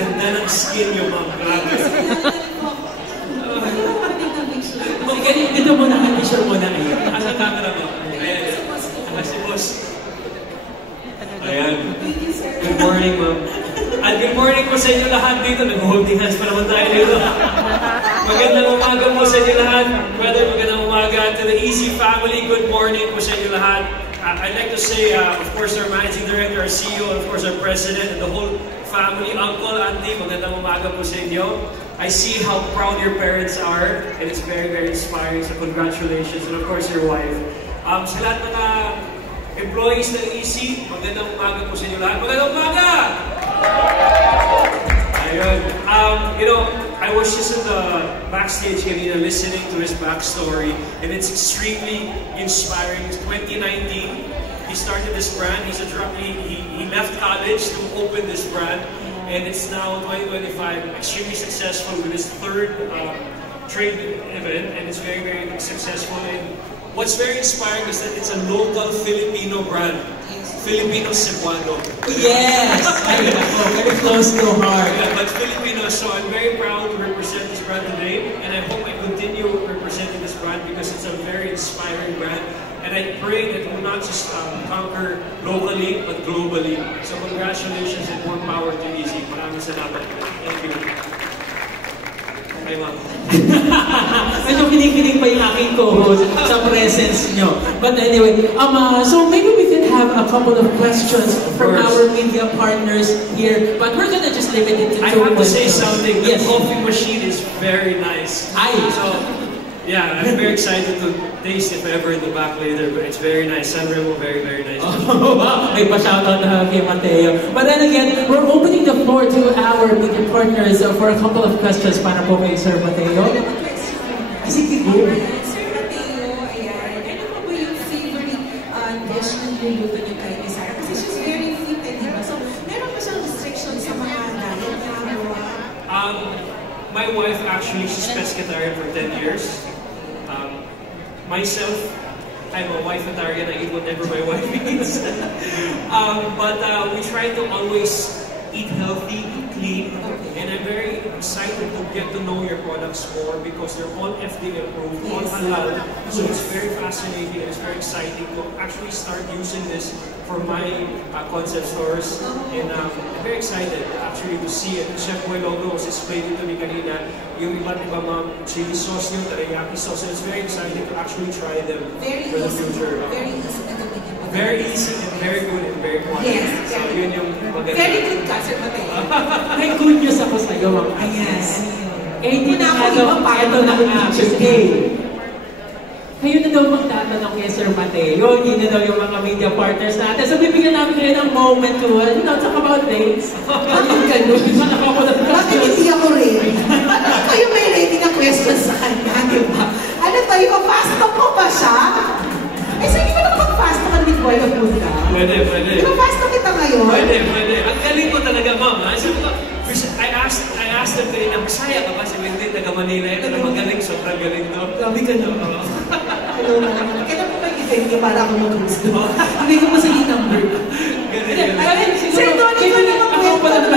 ganda ng skin yung ma'am. Grabe. Dito muna, picture muna kayo. Asa camera mo? Ayan. Si boss. Ayan. Good morning, ma'am. At good morning po sa inyo lahat dito. Nag-holding hands pa naman tayo dito. Magandang umaga po sa inyo lahat. Brother, magandang umaga. To the Easy family, good morning po sa inyo lahat. I'd like to say, of course, our Managing Director, our CEO, and of course, our President, and the whole family, Uncle, Auntie, magandang umaga po sa inyo. I see how proud your parents are, and it's very, very inspiring, so congratulations, and of course, your wife. Sa lahat ng mga employees ng EC, magandang umaga po sa inyo lahat. Magandang umaga! Ayun. You know, I was just in the backstage kanina listening to his backstory, and it's extremely inspiring. 2019, he started this brand. He left college to open this brand, and it's now 2025, extremely successful with his third trade event, and it's very, very successful. And what's very inspiring is that it's a local Filipino brand. Filipino Cebuano. Yes! Very close to heart. Yeah, but Filipino, so I'm very proud to represent this brand today, and I hope I continue representing this brand because it's a very inspiring brand. And I pray that it will not just conquer locally, but globally. So congratulations and more power to Easy. Maraming salamat. Thank you. Okay, ma'am. Medyo kinikilig pa yung aking co-host sa presence nyo. But anyway, so maybe we can have a couple of questions from our media partners here. But we're gonna just limit it to 2 questions. I have to say something. The coffee machine is very nice. So, yeah, I'm very excited to taste if ever in the back later, but it's very nice. San Remo, very, very nice. Oh, wow. May pa-shoutout na kay Mateo. But then again, we're opening the floor to our media partners for a couple of questions para po kay Sir Mateo. Sige, go. Sir Mateo, ayan, ano po ba yung favorite dish na niluluto niyo kay Sarah? Kasi she's very fit, di ba? So, meron ba siyang restriction sa mga diet niya? My wife, actually, she's pescatarian for 10 years. Myself, I'm a wife-atarian. I eat whatever my wife eats. But we try to always eat healthy, eat clean, and I'm very excited to get to know your products more because they're all FDA approved, all halal. So it's very fascinating and it's very exciting to actually start using this for my concept stores. And I'm very excited actually to see it. Chef Boy Logo was explaining to me kanina yung iba't ibang mga chili sauce nyo, teriyaki sauce. And it's very exciting to actually try them for the future. Very easy na gawin. Very easy and very good and very quality. Yes. So yun yung maganda. Very good ka, Sir Mateo. May good news ako sa'yo, Ma'am. Ayan. Hindi na ito na action. Kayo na daw magtatanong kay Sir Mateo. Hindi na daw yung mga media partners natin. So bibigyan namin kayo ng moment to talk about things. Ganun. Bakit hindi ako ready? Bakit kayo may ready na questions sa kanya, di ba? Ano tayo, papasta po ba siya? Eh, so hindi ba nakapag-pasta ka with Boy of Buddha? Pwede. Di ba pasta kita ngayon? Pwede. Ang galing ko talaga, ma'am. I asked them kanina, Bisaya ka ba? Sabi, hindi, taga Manila. Ito na magaling, sobrang galing, no? Grabe ka naman. Hello naman. Kailan po ba i-event niya para ako mag-host doon? Hindi ko pa yung number. Sir Tony, ikaw na mag-kwento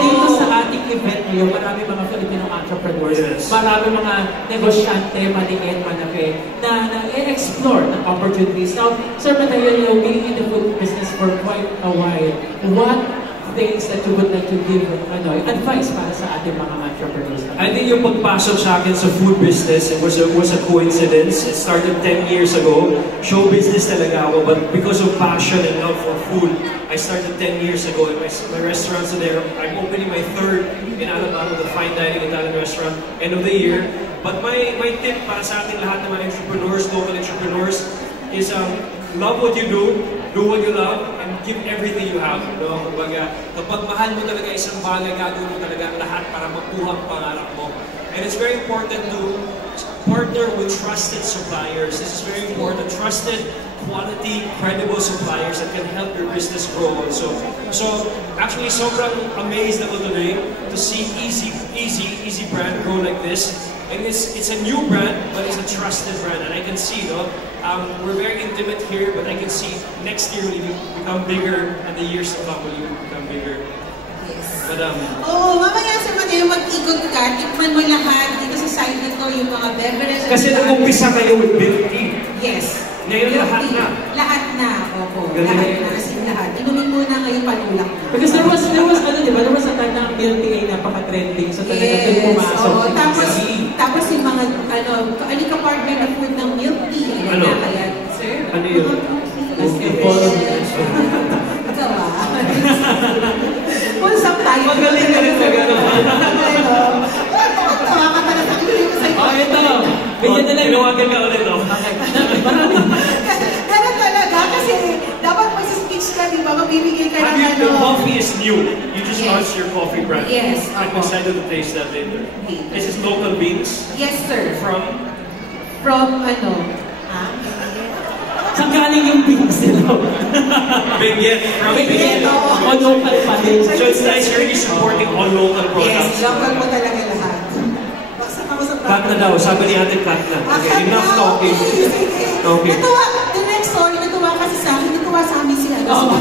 dito sa ating event ngayon, marami mga Filipino entrepreneurs, marami mga negosyante, maliit, malaki, na explore ng opportunities. Now, Sir Mateo, being in the food business for quite a while, what things that you would like to give advice para sa ating mga entrepreneurs? I think yung pagpasok sa akin sa food business, it was a coincidence. It started 10 years ago. Show business talaga ako, but because of passion and love for food, I started 10 years ago. And my restaurants are there. I'm opening my third in Alabama, the fine dining Italian restaurant, end of the year. But my tip para sa ating lahat ng mga entrepreneurs, local entrepreneurs, is love what you do what you love, and give everything you have. No? Kumbaga, kapag mahal mo talaga isang bagay, gagawin mo talaga lahat para makuha ang pangarap mo. And it's very important to partner with trusted suppliers. This is very important. Trusted, quality, credible suppliers that can help your business grow also. So actually, sobrang amazed ako today to see Easy brand grow like this. And it's a new brand, but it's a trusted brand. And I can see, we're very intimate here, but I can see next year will even become bigger, and the years to come will even become bigger. Yes. Madami. Oo, mamaya Sir Mateo, mag-ikot ka, tikman mo lahat dito sa site na to, yung mga beverages. Kasi nag-umpisa kayo with milk tea. Yes. Ngayon lahat na. Lahat na, opo. Galing. Lahat na, as in lahat. Inumin muna ngayon panulak na. Because there was ano, di ba? There was a time na ang milk tea ay napaka-trending. So talaga Yes. doon pumasok. Oo, si tapos yung mga, ano ka partner na food ng milk tea. Ayan Ano? na, kaya, sir. Ano yun? Basketball. Ikaw Pulsap tayo. Magaling ka rin sa gano'n. Tawa ka talaga. Oh, ito. Bigyan na lang. Tinawagan ka ulit, no? Marami. Ganun talaga kasi dapat mag-speech ka, di ba? Magbibigay ka ng ano. The coffee is new. You just Yes. launched your coffee brand. Yes, I'm opo. excited to taste that later. This is local beans Yes, sir. from From ano? Ha? Saan galing yung beans nila? Benguet. From Benguet. Benguet. O local pa din. So it's nice you're really supporting all local Yes, products. local mo talaga lahat. Basta ka mo sa Cut na daw. Sabi ni Ate Cut na. Okay, enough talking. Okay. Natuwa, the next story, natuwa kasi sa akin, natuwa sa amin si ano. Oh.